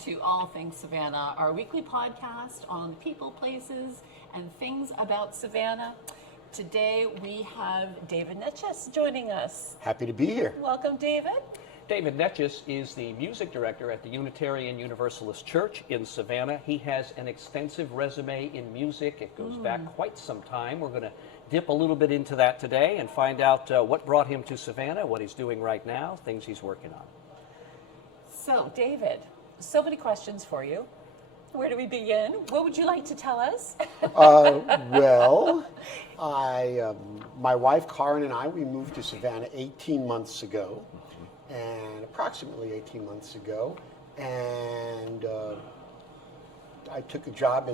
to All Things Savannah, our weekly podcast on people, places, and things about Savannah. Today we have David Neches joining us. Happy to be here. Welcome, David. David Neches is the music director at the Unitarian Universalist Church in Savannah. He has an extensive resume in music. It goes back quite some time. We're going to dip a little bit into that today and find out what brought him to Savannah, what he's doing right now, things he's working on. So, David, so many questions for you. Where do we begin? What would you like to tell us? Well, my wife Karen and I, we moved to Savannah 18 months ago, and approximately 18 months ago, and I took a job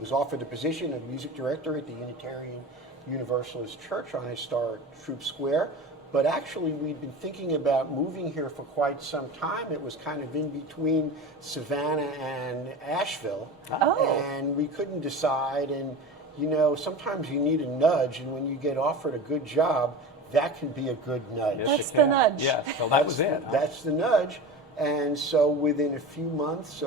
was offered the position of music director at the Unitarian Universalist Church on historic Troop Square. But actually, we'd been thinking about moving here for quite some time. It was kind of in between Savannah and Asheville, and we couldn't decide. And you know, sometimes you need a nudge, and when you get offered a good job, that can be a good nudge. Yes, That's the nudge. Yes, so that was it. That's the nudge. And so within a few months,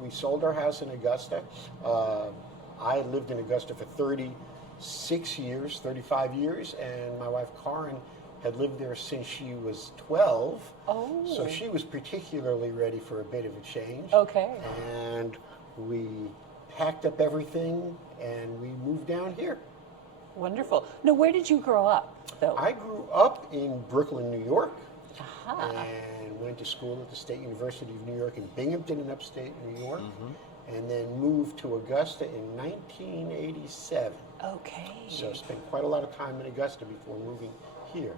we sold our house in Augusta. I had lived in Augusta for 35 years, and my wife Karen had lived there since she was 12. Oh. So she was particularly ready for a bit of a change. Okay. And we packed up everything and we moved down here. Wonderful. Now, where did you grow up, though? I grew up in Brooklyn, New York, Aha. and went to school at the State University of New York in Binghamton in upstate New York, and then moved to Augusta in 1987. Okay. So spent quite a lot of time in Augusta before moving here.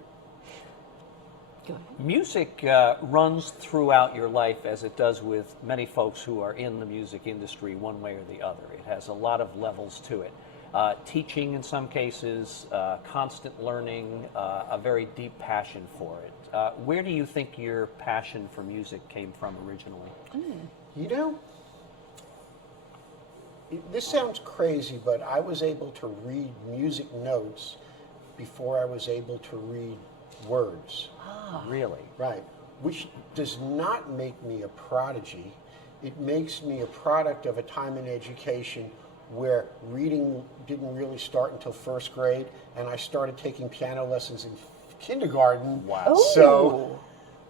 Go ahead. Music runs throughout your life, as it does with many folks who are in the music industry one way or the other. It has a lot of levels to it. Teaching in some cases, constant learning, a very deep passion for it. Where do you think your passion for music came from originally? You know, this sounds crazy, but I was able to read music notes before I was able to read words. Really? Right. Which does not make me a prodigy. It makes me a product of a time in education where reading didn't really start until first grade, and I started taking piano lessons in kindergarten. Wow. So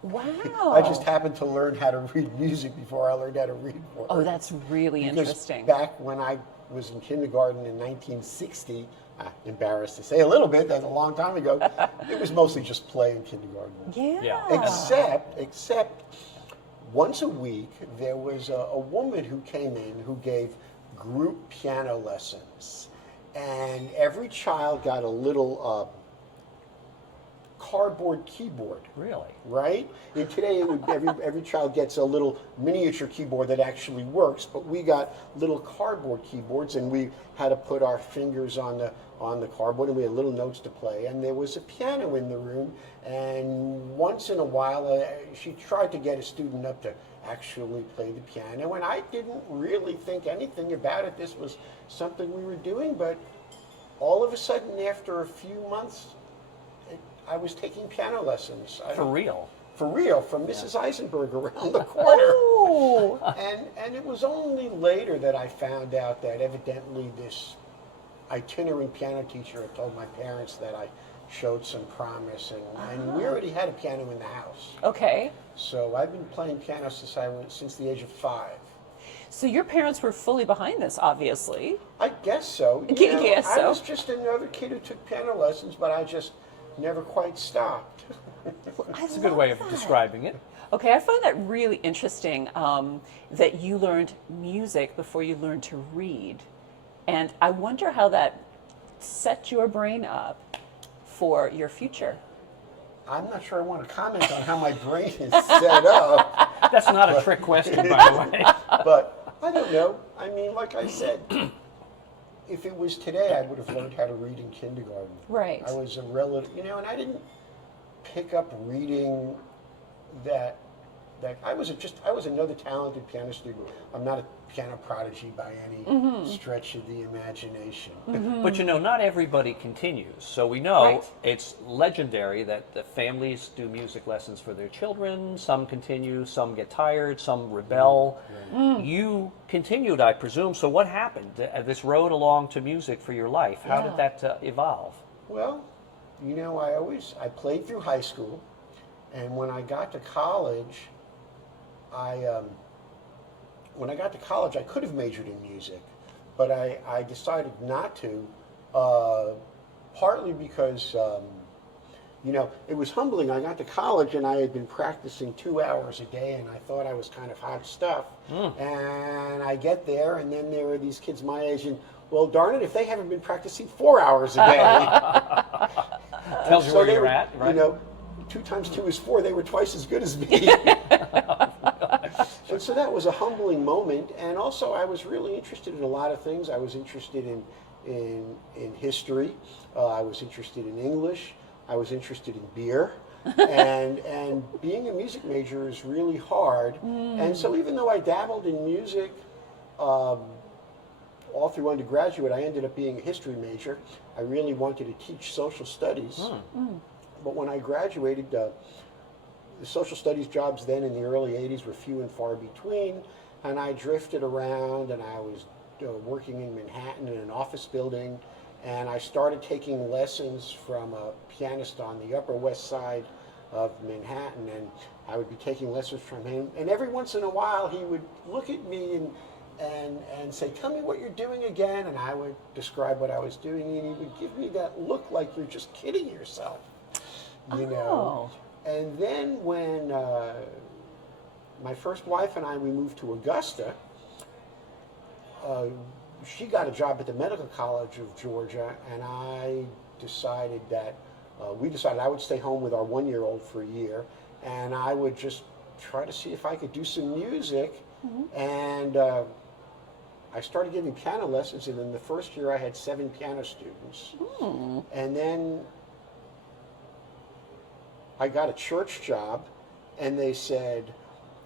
Wow. I just happened to learn how to read music before I learned how to read words. Oh, that's really Because interesting. back when I was in kindergarten in 1960, embarrassed to say a little bit, that's a long time ago, it was mostly just play in kindergarten. Yeah. Except once a week, there was a woman who came in who gave group piano lessons. And every child got a little cardboard keyboard. Really? Right? And today, every child gets a little miniature keyboard that actually works, but we got little cardboard keyboards, and we had to put our fingers on the cardboard, and we had little notes to play. And there was a piano in the room, and once in a while, she tried to get a student up to actually play the piano, and I didn't really think anything about it. This was something we were doing, but all of a sudden, after a few months, I was taking piano lessons. For real? For real, from Mrs. Eisenberg around the corner. Oh. And it was only later that I found out that evidently this itinerant piano teacher had told my parents that I showed some promise, and we already had a piano in the house. Okay. So I've been playing piano since the age of 5. So your parents were fully behind this, obviously. I guess so. You know, Guess so. I was just another kid who took piano lessons, but I just never quite stopped. That's a good way of describing it. Okay, I find that really interesting that you learned music before you learned to read. And I wonder how that set your brain up for your future. I'm not sure I want to comment on how my brain is set up. That's not a trick question, by the way. But I don't know. I mean, like I said, if it was today, I would have learned how to read in kindergarten. Right. I was a relative, and I didn't pick up reading that I was another talented piano student. I'm not a piano prodigy by any stretch of the imagination. But you know, not everybody continues. So we know Right. it's legendary that the families do music lessons for their children. Some continue, some get tired, some rebel. You continued, I presume. So what happened? This road along to music for your life. How did that evolve? Well, you know, I played through high school, and when I got to college, I could have majored in music, but I decided not to, partly because, you know, it was humbling. I got to college and I had been practicing 2 hours a day, and I thought I was kind of hot stuff. And I get there, and then there are these kids my age, and well, darn it, if they haven't been practicing 4 hours a day. Tells you So where they you're were, at, right? You know, 2 times 2 is 4. They were twice as good as me. And so that was a humbling moment. And also, I was really interested in a lot of things. I was interested in history. I was interested in English. I was interested in beer. and being a music major is really hard. And so even though I dabbled in music all through undergraduate, I ended up being a history major. I really wanted to teach social studies. But when I graduated, the social studies jobs then in the early 80s were few and far between, and I drifted around, and I was working in Manhattan in an office building, and I started taking lessons from a pianist on the Upper West Side of Manhattan, and I would be taking lessons from him, and every once in a while he would look at me and say, "Tell me what you're doing again," and I would describe what I was doing, and he would give me that look like you're just kidding yourself, you know. And then when my first wife and we moved to Augusta, she got a job at the Medical College of Georgia, and I decided that I would stay home with our 1-year-old for a year, and I would just try to see if I could do some music. And I started giving piano lessons, and in the first year I had 7 piano students. And then I got a church job, and they said,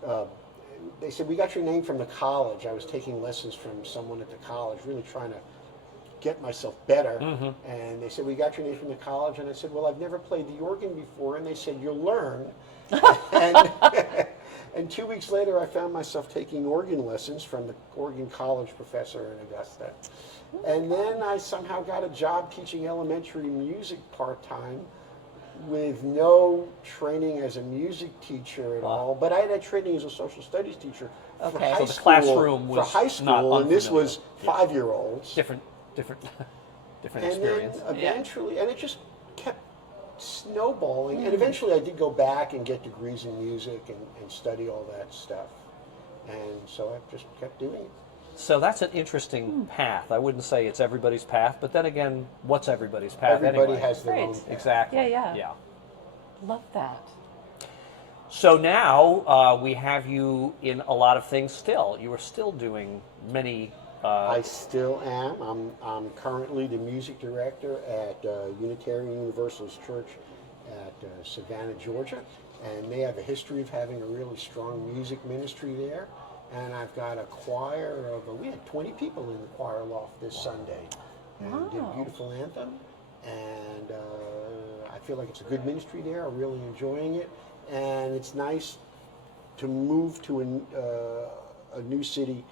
"We got your name from the college." I was taking lessons from someone at the college, really trying to get myself better. And they said, "We got your name from the college." And I said, "Well, I've never played the organ before." And they said, "You'll learn." And 2 weeks later, I found myself taking organ lessons from the organ college professor in Augusta. And then I somehow got a job teaching elementary music part-time, with no training as a music teacher at all, but I had training as a social studies teacher for high So the school. classroom was for high not school, and this unfamiliar. was 5-year-olds. Different And experience. then eventually, and it just kept snowballing. And eventually, I did go back and get degrees in music and study all that stuff. And so I just kept doing it. So that's an interesting path. I wouldn't say it's everybody's path, but then again, what's everybody's path Everybody anyway? has their Right. own path. Exactly. Yeah. Love that. So now we have you in a lot of things still. You are still doing many. I still am. I'm currently the music director at Unitarian Universalist Church at Savannah, Georgia. And they have a history of having a really strong music ministry there. And I've got a choir of, we had 20 people in the choir loft this Sunday. And did a beautiful anthem. And I feel like it's a good ministry there. I'm really enjoying it. And it's nice to move to a new city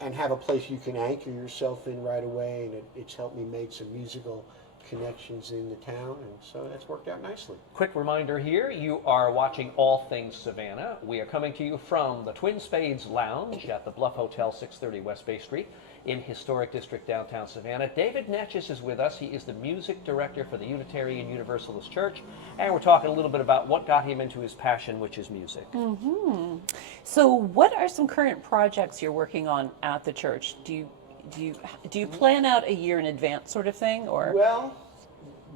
and have a place you can anchor yourself in right away. And it's helped me make some musical connections in the town, and so that's worked out nicely. Quick reminder here, you are watching All Things Savannah. We are coming to you from the Twin Spades Lounge at the Bluff Hotel, 630 West Bay Street in Historic District downtown Savannah. David Neches is with us. He is the music director for the Unitarian Universalist Church, and we're talking a little bit about what got him into his passion, which is music. So what are some current projects you're working on at the church? Do you plan out a year in advance, sort of thing, or? Well,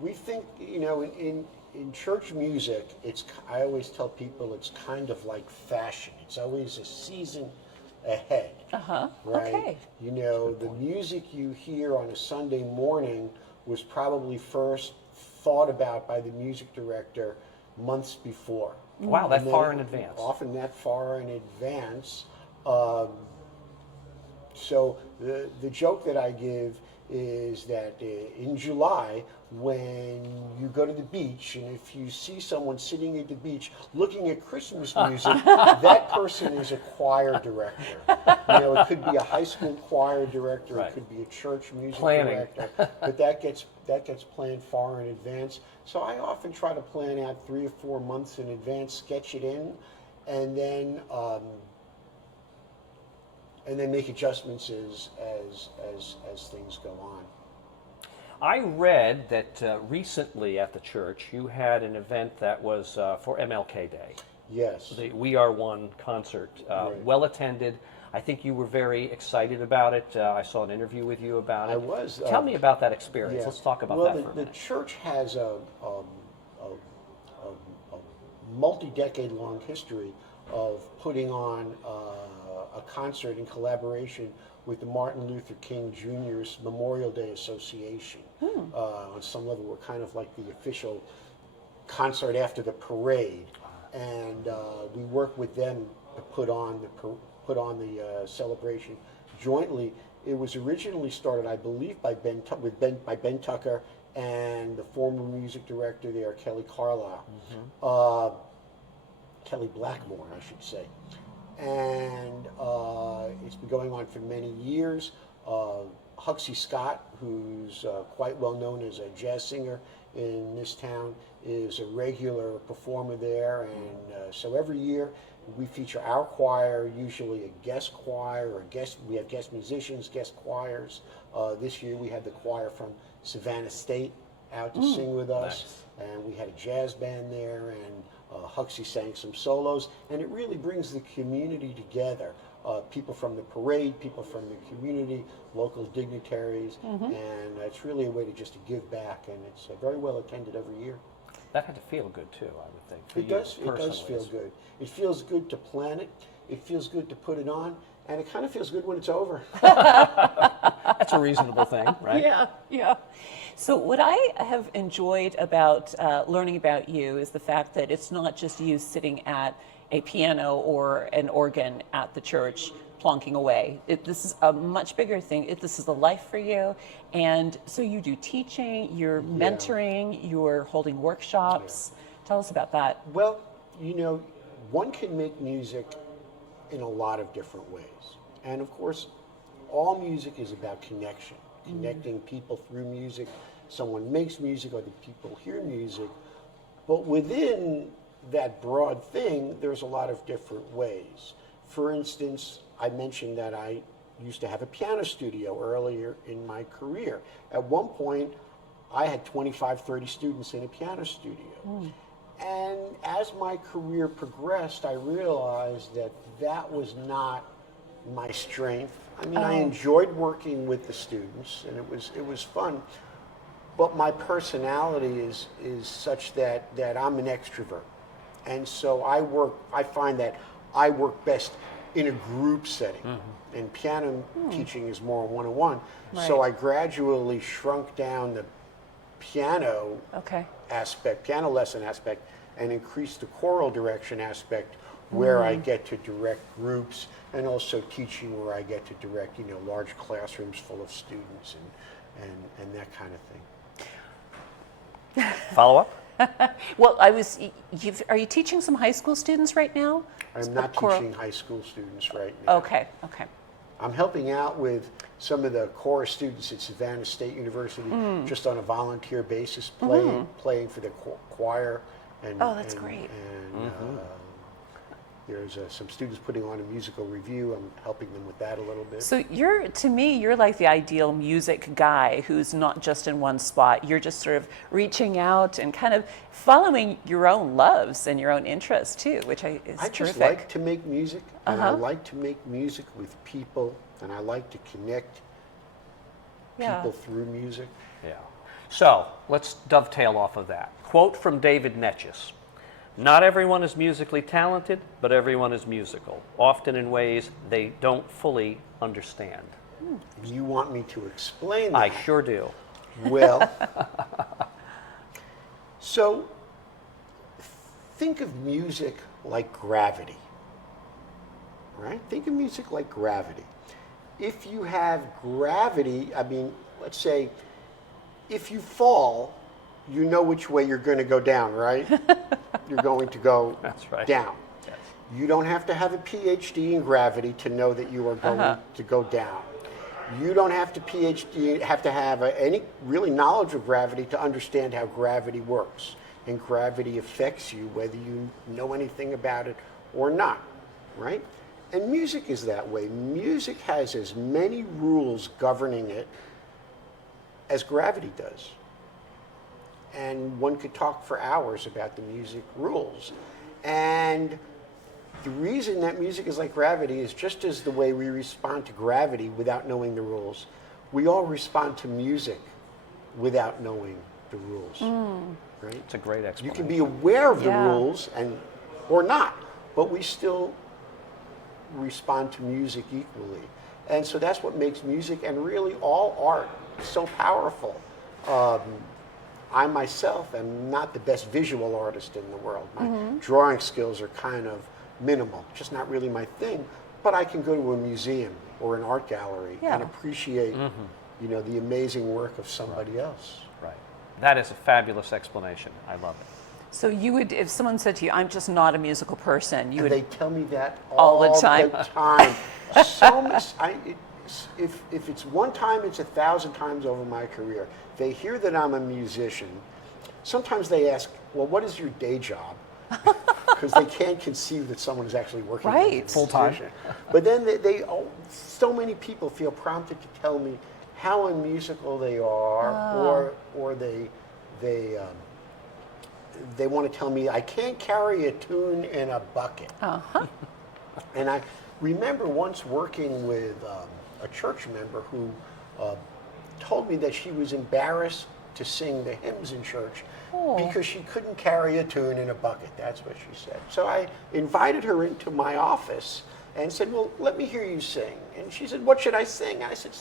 we think, in church music, I always tell people it's kind of like fashion. It's always a season ahead. Right? Okay. The music you hear on a Sunday morning was probably first thought about by the music director months before. Wow, that And then far in advance. Often that far in advance. So the joke that I give is that in July, when you go to the beach, and if you see someone sitting at the beach looking at Christmas music, that person is a choir director. It could be a high school choir director, Right. it could be a church music Planning. director, but that gets planned far in advance. So I often try to plan out 3 or 4 months in advance, sketch it in, and then make adjustments as things go on. I read that recently at the church you had an event that was for MLK Day. Yes. The We Are One concert, Right. well attended. I think you were very excited about it. I saw an interview with you about it. I was. Tell me about that experience. Yeah. Let's talk about well, that for a the minute. church has a multi-decade long history of putting on a concert in collaboration with the Martin Luther King Jr.'s Memorial Day Association. On some level, we're kind of like the official concert after the parade, and we work with them to put on the celebration jointly. It was originally started, I believe, by Ben Tucker and the former music director there, Kelly Carlisle. Kelly Blackmore, I should say. And it's been going on for many years. Huxley Scott, who's quite well known as a jazz singer in this town, is a regular performer there. And so every year we feature our choir, usually a guest choir, or we have guest musicians, guest choirs. This year we had the choir from Savannah State out to sing with us. Nice. And we had a jazz band there, and Huxley sang some solos, and it really brings the community together. People from the parade, people from the community, local dignitaries, and it's really a way to give back, and it's very well attended every year. That had to feel good too, I would think. For It you does personally. feel good. It feels good to plan it, it feels good to put it on, and it kind of feels good when it's over. That's a reasonable thing, right? Yeah. So what I have enjoyed about learning about you is the fact that it's not just you sitting at a piano or an organ at the church plonking away. This is a much bigger thing. This is a life for you. And so you do teaching, you're mentoring, you're holding workshops. Tell us about that. Well, one can make music in a lot of different ways. And of course, all music is about connection, connecting people through music. Someone makes music, other people hear music. But within that broad thing, there's a lot of different ways. For instance, I mentioned that I used to have a piano studio earlier in my career. At one point, I had 25, 30 students in a piano studio. And as my career progressed, I realized that was not my strength. I mean, I enjoyed working with the students, and it was fun. But my personality is such that I'm an extrovert. And so I find that I work best in a group setting. And piano teaching is more one-on-one. So I gradually shrunk down the piano aspect, piano lesson aspect, and increased the choral direction aspect, where I get to direct groups, and also teaching where I get to direct, large classrooms full of students and that kind of thing. Follow up? Well, are you teaching some high school students right now? I'm not teaching high school students right now. Okay. I'm helping out with some of the chorus students at Savannah State University, just on a volunteer basis, playing for the choir. And, that's great. And there's some students putting on a musical review. I'm helping them with that a little bit. So to me, you're like the ideal music guy who's not just in one spot. You're just sort of reaching out and kind of following your own loves and your own interests too, which is I terrific. just like to make music, and I like to make music with people, and I like to connect people through music. Yeah. So let's dovetail off of that. Quote from David Neches. Not everyone is musically talented, but everyone is musical, often in ways they don't fully understand. You want me to explain that? I sure do. Well, so think of music like gravity, right? Think of music like gravity. If you have gravity, I mean, let's say, if you fall, you know which way you're going to go down, right? You're going to go That's right. down. Yes. You don't have to have a PhD in gravity to know that you are going to go down. You don't have to have any really knowledge of gravity to understand how gravity works. And gravity affects you whether you know anything about it or not, right? And music is that way. Music has as many rules governing it as gravity does. And one could talk for hours about the music rules. And the reason that music is like gravity is just as the way we respond to gravity without knowing the rules, we all respond to music without knowing the rules. Right? It's a great explanation. You can be aware of the Yeah. rules or not, but we still respond to music equally. And so that's what makes music and really all art so powerful. I myself am not the best visual artist in the world. My drawing skills are kind of minimal, just not really my thing. But I can go to a museum or an art gallery and appreciate, the amazing work of somebody else. Right. That is a fabulous explanation. I love it. So you would, if someone said to you, "I'm just not a musical person," you And would. they tell me that All the time. So much. If it's one time, it's 1,000 times over my career. They hear that I'm a musician. Sometimes they ask, "Well, what is your day job?" Because they can't conceive that someone is actually working Right. as a Full-time. musician. But then so many people feel prompted to tell me how unmusical they are, or they want to tell me I can't carry a tune in a bucket. And I remember once working with a church member who told me that she was embarrassed to sing the hymns in church because she couldn't carry a tune in a bucket. That's what she said. So I invited her into my office and said, "Well, let me hear you sing." And she said, "What should I sing?" I said,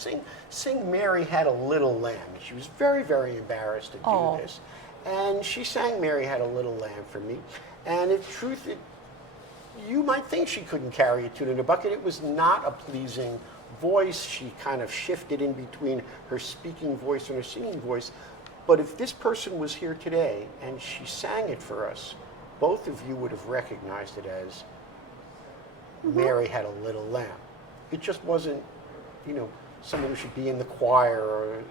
Sing Mary Had a Little Lamb." She was very, very embarrassed to do this. And she sang Mary Had a Little Lamb for me. And in truth, you might think she couldn't carry a tune in a bucket. It was not a pleasing voice. She kind of shifted in between her speaking voice and her singing voice. But if this person was here today and she sang it for us, both of you would have recognized it as Mary Had a Little Lamb. It just wasn't, someone who should be in the choir or,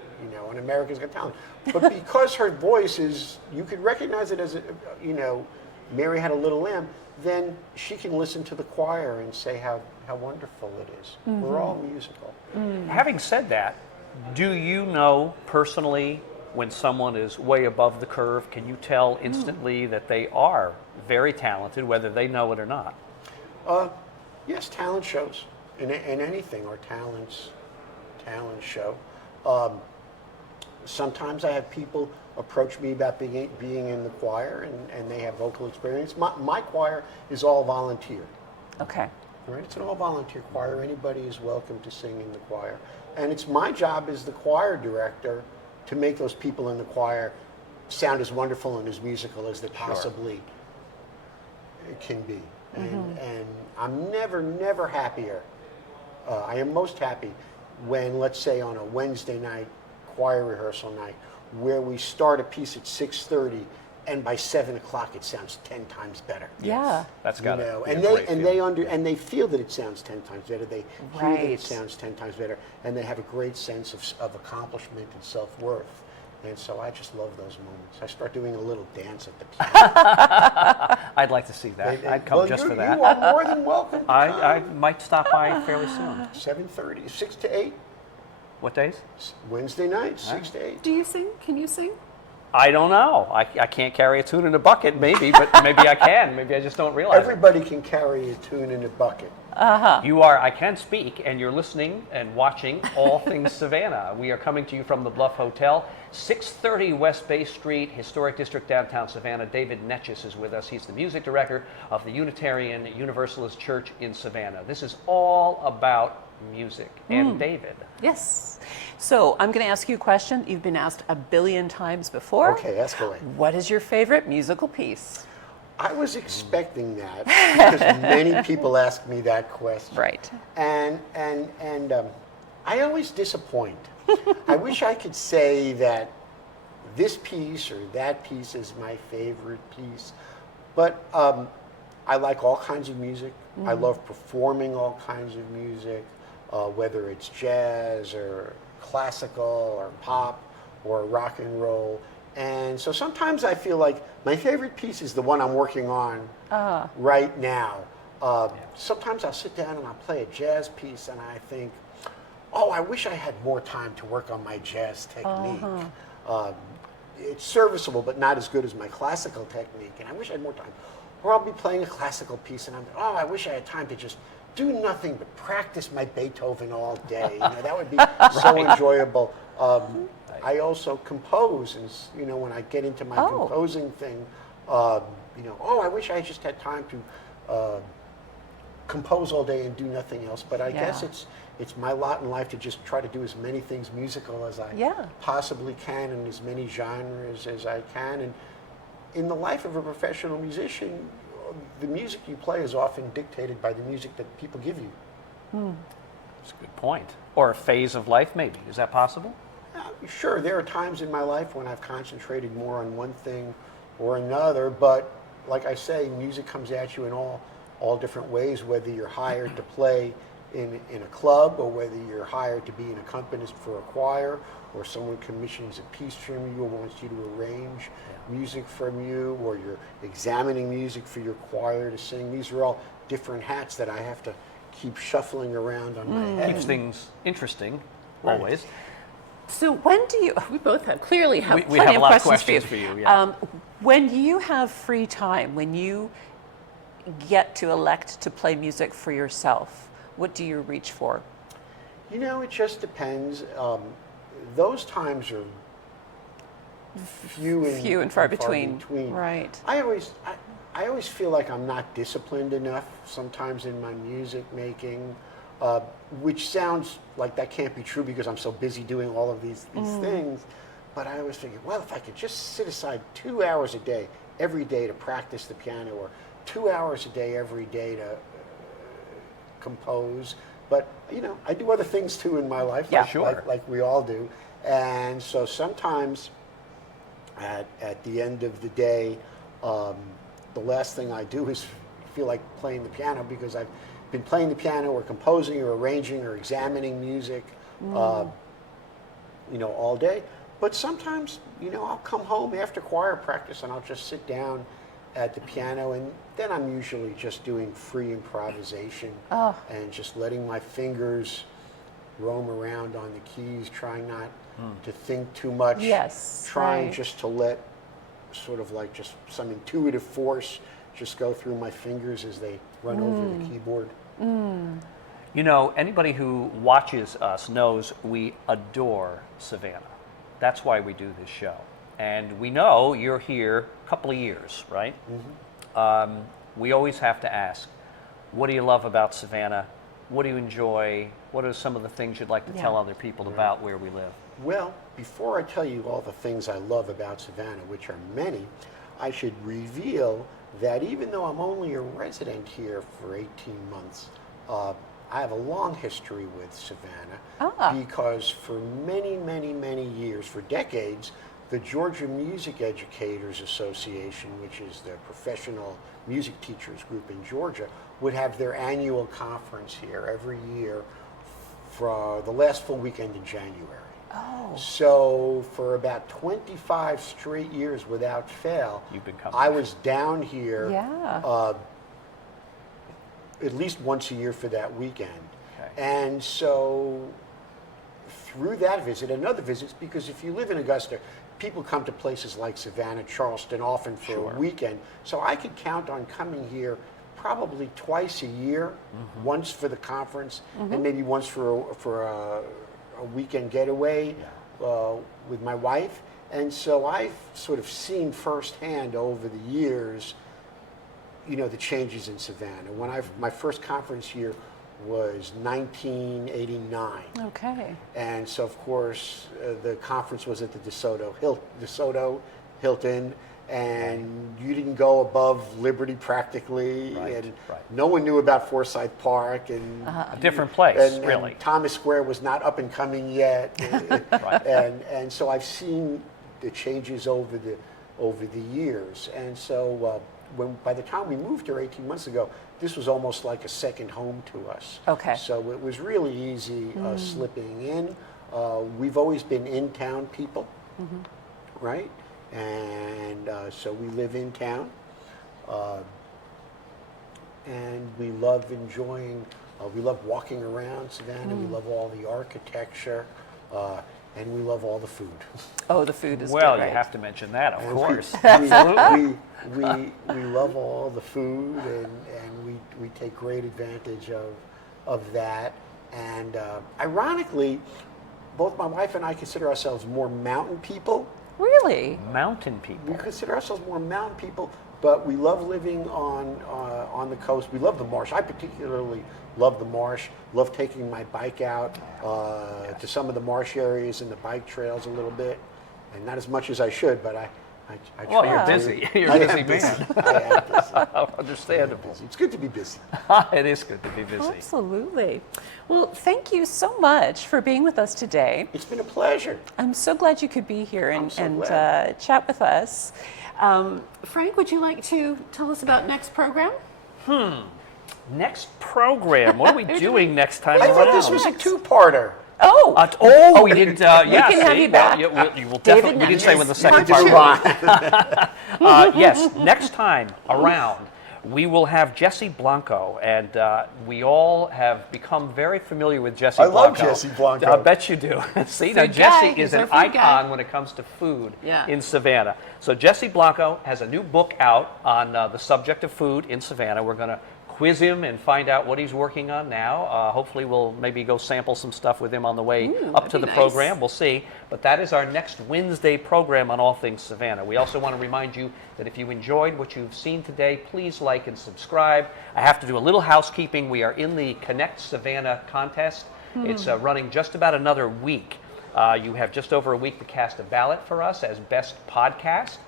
an America's Got Talent. But because her voice is, you could recognize it as, Mary Had a Little Lamb, then she can listen to the choir and say how wonderful it is. We're all musical. Having said that, do you know personally when someone is way above the curve? Can you tell instantly that they are very talented, whether they know it or not? Yes, talent shows in anything, or talent show. Sometimes I have people approach me about being in the choir, and they have vocal experience. My choir is all volunteer. Okay. Right? It's an all volunteer choir. Anybody is welcome to sing in the choir. And it's my job as the choir director to make those people in the choir sound as wonderful and as musical as they possibly can be. And I'm never happier. I am most happy when, let's say, on a Wednesday night, choir rehearsal night, where we start a piece at 6:30, and by 7 o'clock it sounds 10 times better. Yeah. That's got to be a And great feeling. and they feel that it sounds 10 times better. They hear that Right. it sounds 10 times better, and they have a great sense of accomplishment and self-worth. And so I just love those moments. I start doing a little dance at the piano. I'd like to see that. I'd come just for that. You are more than welcome to I come. might stop by fairly soon. 7:30, 6 to 8, What days? Wednesday night, 6 to 8. Do you sing? Can you sing? I don't know. I can't carry a tune in a bucket, maybe, but maybe I can. Maybe I just don't realize it. Everybody can carry a tune in a bucket. I can speak, and you're listening and watching All Things Savannah. We are coming to you from the Bluff Hotel, 630 West Bay Street, Historic District, downtown Savannah. David Neches is with us. He's the music director of the Unitarian Universalist Church in Savannah. This is all about music. And David. Yes. So I'm going to ask you a question you've been asked a billion times before. Okay, ask away. What is your favorite musical piece? I was expecting that because many people ask me that question. Right. And I always disappoint. I wish I could say that this piece or that piece is my favorite piece, but I like all kinds of music. I love performing all kinds of music, whether it's jazz or classical or pop or rock and roll. And so sometimes I feel like my favorite piece is the one I'm working on right now. Sometimes I'll sit down and I'll play a jazz piece and I think, oh, I wish I had more time to work on my jazz technique. It's serviceable, but not as good as my classical technique, and I wish I had more time. Or I'll be playing a classical piece and I'm, oh, I wish I had time to just do nothing but practice my Beethoven all day. You know, that would be so enjoyable. I also compose, and you know, when I get into my composing thing, you know, oh, I wish I just had time to compose all day and do nothing else. But I guess it's my lot in life to just try to do as many things musical as I possibly can, and as many genres as I can. And in the life of a professional musician, the music you play is often dictated by the music that people give you. That's a good point. Or a phase of life, maybe. Is that possible? Sure, there are times in my life when I've concentrated more on one thing or another, but like I say, music comes at you in all different ways, whether you're hired to play in a club, or whether you're hired to be an accompanist for a choir, or someone commissions a piece from you or wants you to arrange music from you, or you're examining music for your choir to sing. These are all different hats that I have to keep shuffling around on my head. Keeps things interesting, always. So when do you, we both have, clearly have We plenty have a lot of questions for you. Yeah. When you have free time, when you get to elect to play music for yourself, what do you reach for? You know, it just depends. Those times are few and far between. Right. I always feel like I'm not disciplined enough sometimes in my music making, which sounds like that can't be true because I'm so busy doing all of these things. But I always figure, well, if I could just sit aside 2 hours a day, every day to practice the piano, or 2 hours a day every day to compose. But, you know, I do other things too in my life, like we all do. And so sometimes at the end of the day, the last thing I do is feel like playing the piano, because I've been playing the piano or composing or arranging or examining music, you know, all day. But sometimes, you know, I'll come home after choir practice and I'll just sit down at the piano, and then I'm usually just doing free improvisation and just letting my fingers roam around on the keys, trying not to think too much. Trying just to let sort of like just some intuitive force just go through my fingers as they run over the keyboard. You know, anybody who watches us knows we adore Savannah. That's why we do this show. And we know you're here a couple of years, right? We always have to ask, what do you love about Savannah? What do you enjoy? What are some of the things you'd like to tell other people about where we live? Well, before I tell you all the things I love about Savannah, which are many, I should reveal that even though I'm only a resident here for 18 months, I have a long history with Savannah because for many, many, many years, for decades, the Georgia Music Educators Association, which is the professional music teachers group in Georgia, would have their annual conference here every year for the last full weekend in January. So for about 25 straight years without fail, You've been coming. I was down here at least once a year for that weekend. And so through that visit and other visits, because if you live in Augusta, people come to places like Savannah, Charleston often for a weekend. So I could count on coming here probably twice a year, once for the conference and maybe once for a weekend getaway with my wife. And so I've sort of seen firsthand over the years, you know, the changes in Savannah. When my first conference year was 1989. Okay. And so, of course, the conference was at the DeSoto Hilton, and you didn't go above Liberty practically, Right, and right. no one knew about Forsyth Park, and A different place, really. and Thomas Square was not up and coming yet, Right. and so I've seen the changes over the years, and so by the time we moved here 18 months ago, this was almost like a second home to us. Okay. So it was really easy slipping in. We've always been in-town people, right? And so we live in town, and we love enjoying, we love walking around Savannah, we love all the architecture, and we love all the food. Oh, the food is Well, good, right? you have to mention that, of course. we love all the food, and we take great advantage of that. And ironically, both my wife and I consider ourselves more mountain people. Really? Mountain people. We consider ourselves more mountain people, but we love living on the coast. We love the marsh. I particularly love the marsh. Love taking my bike out to some of the marsh areas and the bike trails a little bit, and not as much as I should, but I Well, try you're to. busy. You're a I busy am busy. man. I am busy. Understandable. It's good to be busy. It is good to be busy. Absolutely. Well, thank you so much for being with us today. It's been a pleasure. I'm so glad you could be here I'm and, so and glad. chat with us. Frank, would you like to tell us about next program? Next program. What are we doing next time I around? thought this was a two-parter. Oh, We did. Yeah, can have see? you back. Well, you will David definitely. We didn't say when the Neches, second part part. two. was. Yes, next time around, we will have Jesse Blanco, and we all have become very familiar with Jesse I Blanco. love Jesse Blanco. I bet you do. See, now Food Jesse guy. is He's our an food icon guy. when it comes to food Yeah. in Savannah. So Jesse Blanco has a new book out on the subject of food in Savannah. We're going to quiz him and find out what he's working on now. Hopefully we'll maybe go sample some stuff with him on the way up to that'd the be nice. program. We'll see. But that is our next Wednesday program on All Things Savannah. We also want to remind you that if you enjoyed what you've seen today, please like and subscribe. I have to do a little housekeeping. We are in the Connect Savannah contest. It's running just about another week. You have just over a week to cast a ballot for us as best podcast.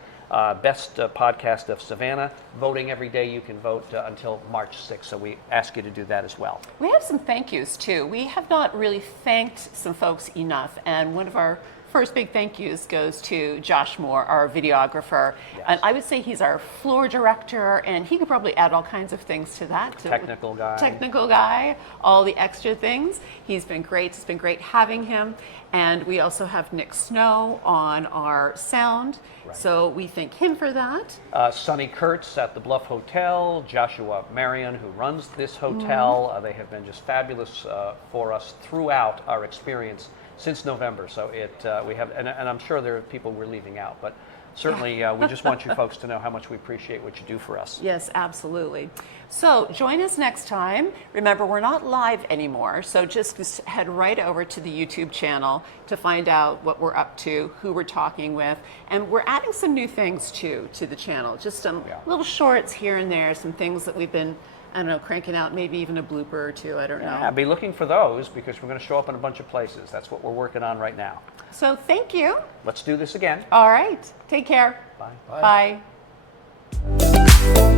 Best podcast of Savannah. Voting every day. You can vote until March 6th, so we ask you to do that as well. We have some thank yous too. We have not really thanked some folks enough, and one of our first big thank yous goes to Josh Moore, our videographer. Yes. And I would say he's our floor director, and he could probably add all kinds of things to that. Technical guy. Technical guy, all the extra things. He's been great. It's been great having him. And we also have Nick Snow on our sound. Right. So we thank him for that. Sonny Kurtz at the Bluff Hotel, Joshua Marion, who runs this hotel. They have been just fabulous for us throughout our experience since November. So we have, and I'm sure there are people we're leaving out, but certainly we just want you folks to know how much we appreciate what you do for us. Yes, absolutely. So join us next time. Remember, we're not live anymore, so just head right over to the YouTube channel to find out what we're up to, who we're talking with, and we're adding some new things too to the channel. Just some little shorts here and there, some things that we've been, I don't know, cranking out, maybe even a blooper or two, I don't know. Yeah, be looking for those because we're going to show up in a bunch of places. That's what we're working on right now. So thank you. Let's do this again. All right. Take care. Bye. Bye.